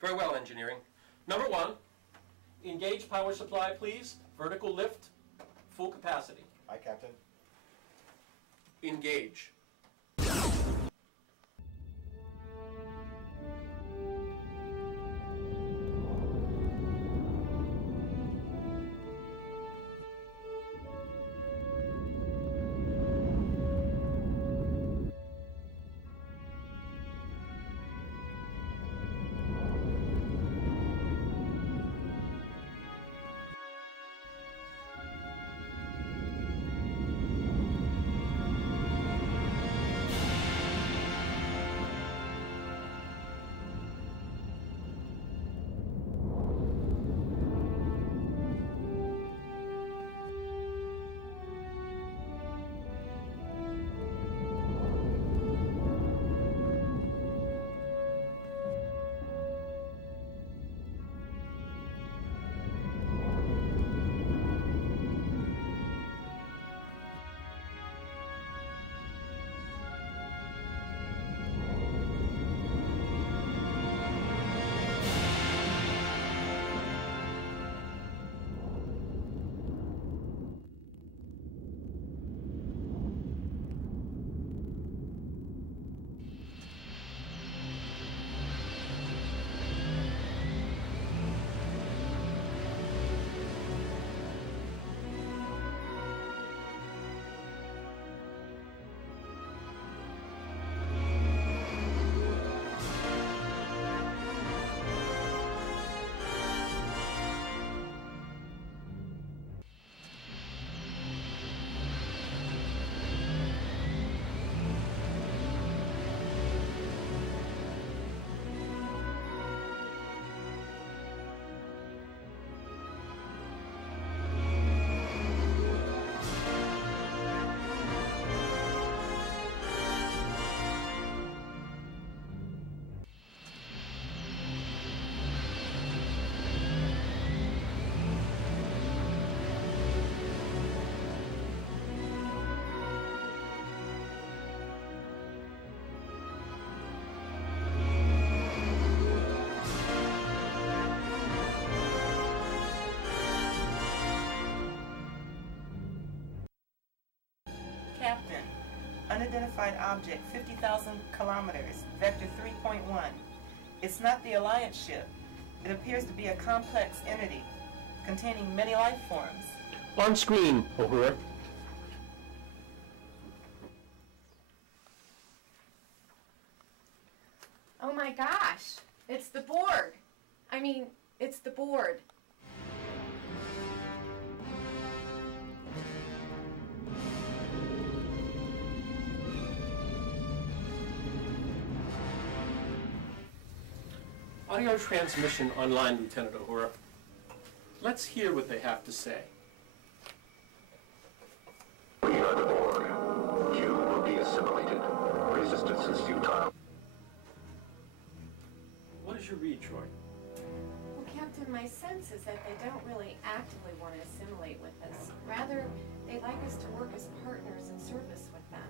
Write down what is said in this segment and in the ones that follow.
Very well, engineering. Number 1, engage power supply, please. Vertical lift, full capacity. Aye, Captain. Engage. Captain, unidentified object, 50,000 kilometers, vector 3.1. It's not the Alliance ship. It appears to be a complex entity containing many life forms. On screen, Uhura. Oh my gosh, it's the board. I mean, it's the board. Audio transmission online, Lieutenant Uhura. Let's hear what they have to say. We are the Borg. You will be assimilated. Resistance is futile. What does your read, Troy? Well, Captain, my sense is that they don't really actively want to assimilate with us. Rather, they'd like us to work as partners in service with them.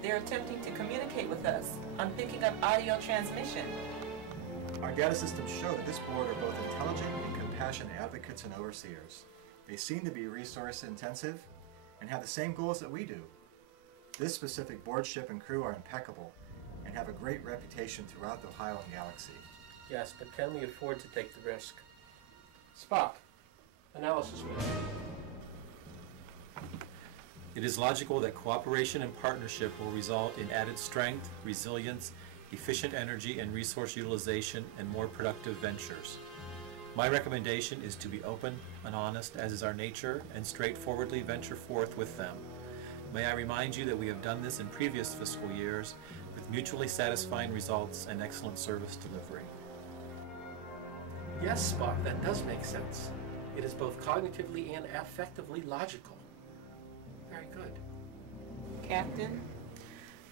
They're attempting to communicate with us on picking up audio transmission. Our data systems show that this board are both intelligent and compassionate advocates and overseers. They seem to be resource intensive and have the same goals that we do. This specific board ship and crew are impeccable and have a great reputation throughout the Ohioan galaxy. Yes, but can we afford to take the risk? Spock, analysis mission. It is logical that cooperation and partnership will result in added strength, resilience, efficient energy and resource utilization, and more productive ventures. My recommendation is to be open and honest, as is our nature, and straightforwardly venture forth with them. May I remind you that we have done this in previous fiscal years with mutually satisfying results and excellent service delivery. Yes, Spock, that does make sense. It is both cognitively and affectively logical. Very good. Captain,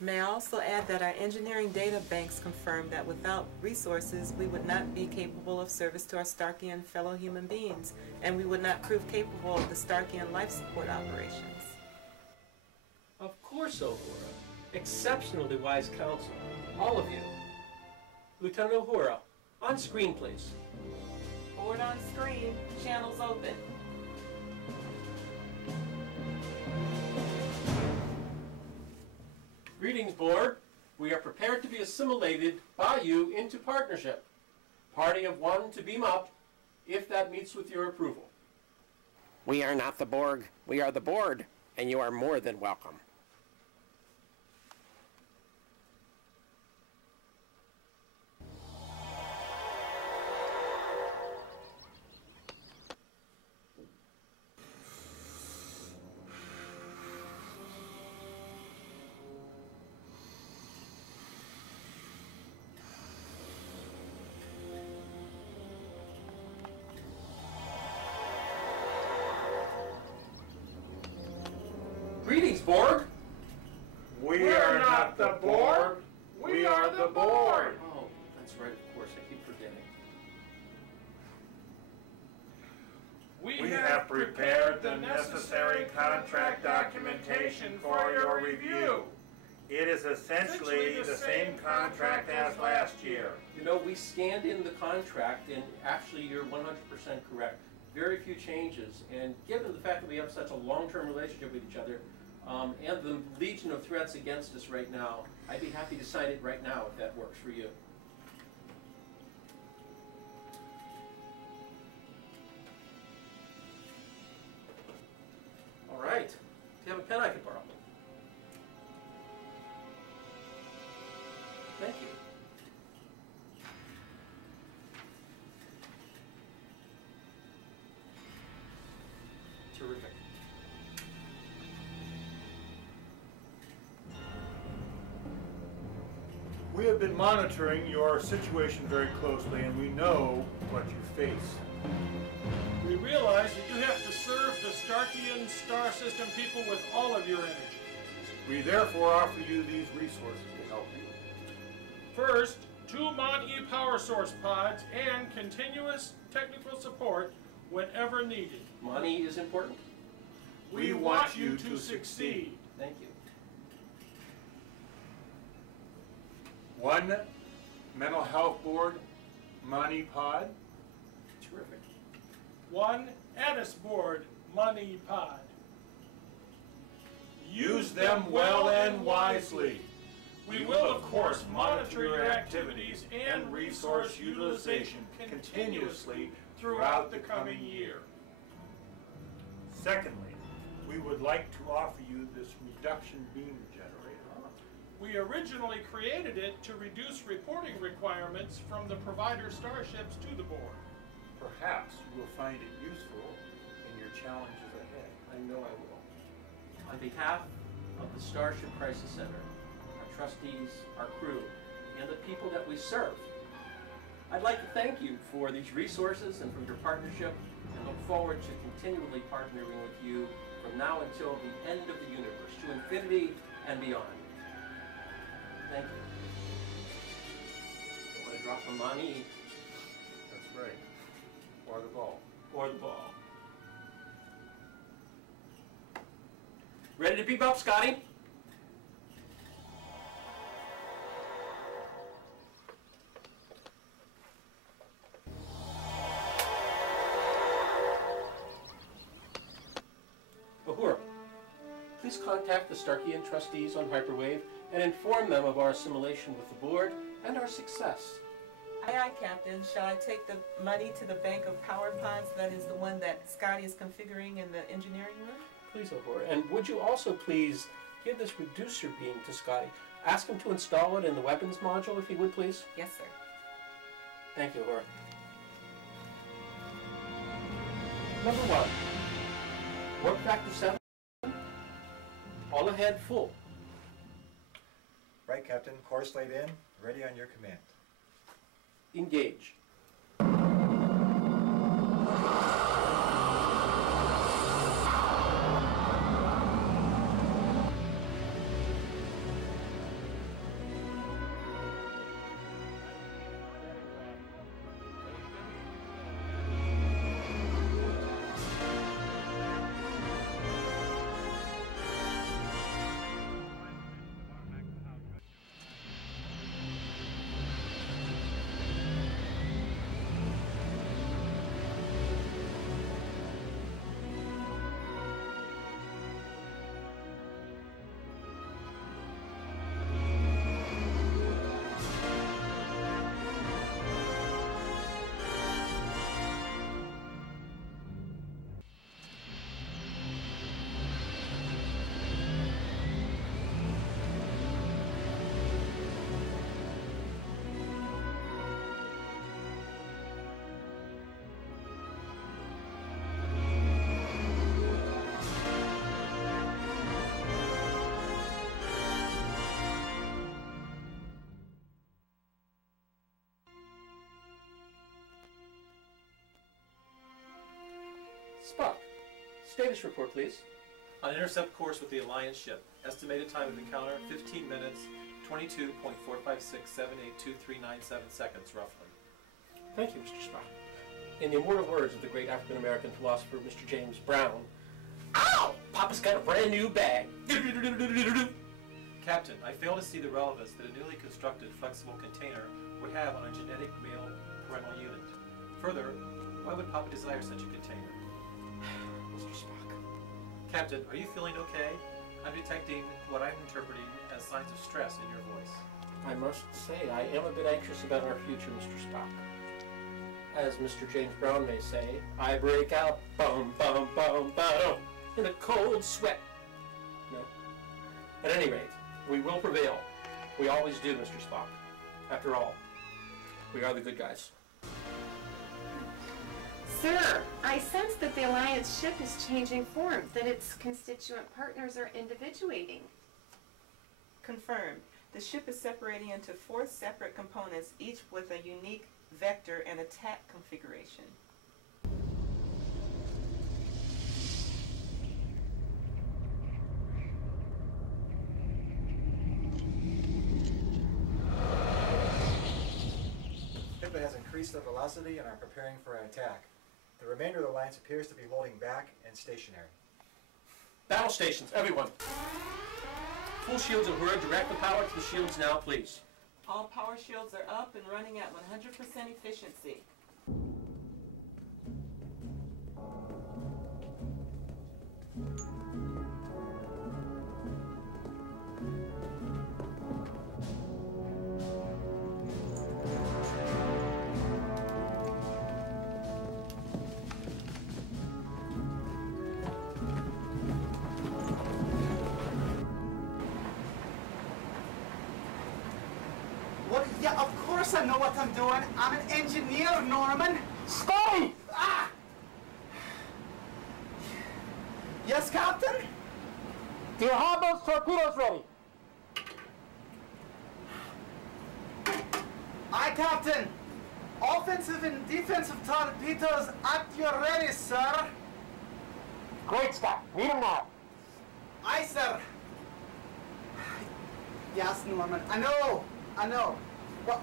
may I also add that our engineering data banks confirm that without resources, we would not be capable of service to our Starkian fellow human beings, and we would not prove capable of the Starkian life support operations. Of course, Uhura. Exceptionally wise counsel. All of you. Lieutenant Uhura, on screen, please. Board on screen, channels open. Greetings, board. We are prepared to be assimilated by you into partnership. Party of one to beam up, if that meets with your approval. We are not the Borg. We are the board, and you are more than welcome. Greetings, Borg. We are not the Borg. We are the board. Oh, that's right, of course. I keep forgetting. We have prepared the necessary contract documentation for your review. It is essentially the same contract as last year. You know, we scanned in the contract, and actually you're 100% correct. Very few changes, and given the fact that we have such a long-term relationship with each other, and the legion of threats against us right now, I'd be happy to sign it right now if that works for you. All right. Do you have a pen I can borrow? Thank you. Terrific. We have been monitoring your situation very closely, and we know what you face. We realize that you have to serve the Starkian star system people with all of your energy. We therefore offer you these resources to help you. First, 2 Mon-E power source pods and continuous technical support whenever needed. Money is important. We want you to succeed. Thank you. 1 mental health board money pod. Terrific. 1 Addis board money pod. Use them well and wisely. We will, of course, monitor your activities and resource utilization continuously throughout the coming year. Secondly, we would like to offer you this reduction beam generator. We originally created it to reduce reporting requirements from the provider starships to the board. Perhaps you will find it useful in your challenges ahead. I know I will. On behalf of the Starship Crisis Center, our trustees, our crew, and the people that we serve, I'd like to thank you for these resources and for your partnership, and look forward to continually partnering with you from now until the end of the universe, to infinity and beyond. Thank you. Don't want to drop the money. That's right. Or the ball. Or the ball. Ready to beam up, Scotty? Uhura, please contact the Starkian trustees on Hyperwave and inform them of our assimilation with the board and our success. Aye, aye, Captain. Shall I take the money to the bank of power pods? That is the one that Scotty is configuring in the engineering room? Please, Uhura. And would you also please give this reducer beam to Scotty? Ask him to install it in the weapons module, if he would, please. Yes, sir. Thank you, Uhura. Number 1. Work factor 7. All ahead, full. Right, Captain. Course laid in. Ready on your command. Engage. Status report, please. On intercept course with the Alliance ship. Estimated time of encounter, 15 minutes, 22.456782397 seconds, roughly. Thank you, Mr. Spock. In the immortal words of the great African-American philosopher, Mr. James Brown, "Ow! Papa's got a brand new bag." Captain, I fail to see the relevance that a newly constructed flexible container would have on a genetic male parental unit. Further, why would Papa desire such a container? Mr. Spock. Captain, are you feeling okay? I'm detecting what I'm interpreting as signs of stress in your voice. I must say, I am a bit anxious about our future, Mr. Spock. As Mr. James Brown may say, I break out, bum, bum, bum, bum, in a cold sweat. No. At any rate, we will prevail. We always do, Mr. Spock. After all, we are the good guys. Sir, I sense that the Alliance ship is changing form, that its constituent partners are individuating. Confirmed. The ship is separating into 4 separate components, each with a unique vector and attack configuration. HIPAA has increased their velocity and are preparing for an attack. The remainder of the Alliance appears to be holding back and stationary. Battle stations, everyone. Full shields and Uhura, direct the power to the shields now, please. All power shields are up and running at 100% efficiency. Yeah, of course I know what I'm doing. I'm an engineer, Norman. Stay! Ah! Yes, Captain? Do you have those torpedoes ready? Aye, Captain. Offensive and defensive torpedoes at your ready, sir. Great, Scott. Read them now. Aye, sir. Yes, Norman. I know. Well,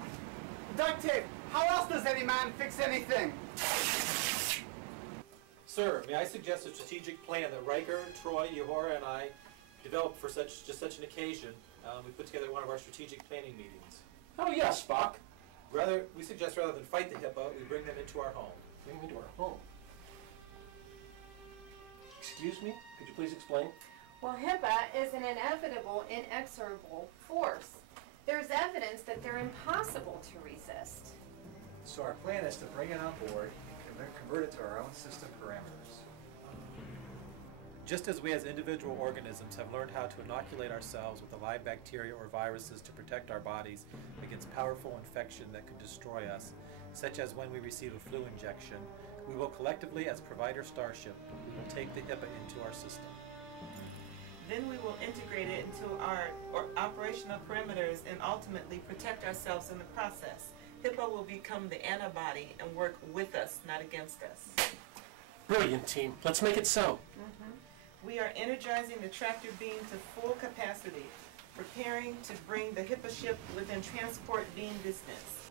duct tape. How else does any man fix anything? Sir, may I suggest a strategic plan that Riker, Troy, Uhura, and I developed for such an occasion? We put together one of our strategic planning meetings. Oh, yes, Spock. We suggest rather than fight the HIPAA, we bring them into our home. Bring them into our home? Excuse me? Could you please explain? Well, HIPAA is an inevitable, inexorable force. There's evidence that they're impossible to resist. So our plan is to bring it on board and convert it to our own system parameters. Just as we as individual organisms have learned how to inoculate ourselves with the live bacteria or viruses to protect our bodies against powerful infection that could destroy us, such as when we receive a flu injection, we will collectively, as provider Starship, we will take the HIPAA into our system. Then we will integrate it into our operational perimeters and ultimately protect ourselves in the process. HIPAA will become the antibody and work with us, not against us. Brilliant, team. Let's make it so. We are energizing the tractor beam to full capacity, preparing to bring the HIPAA ship within transport beam distance.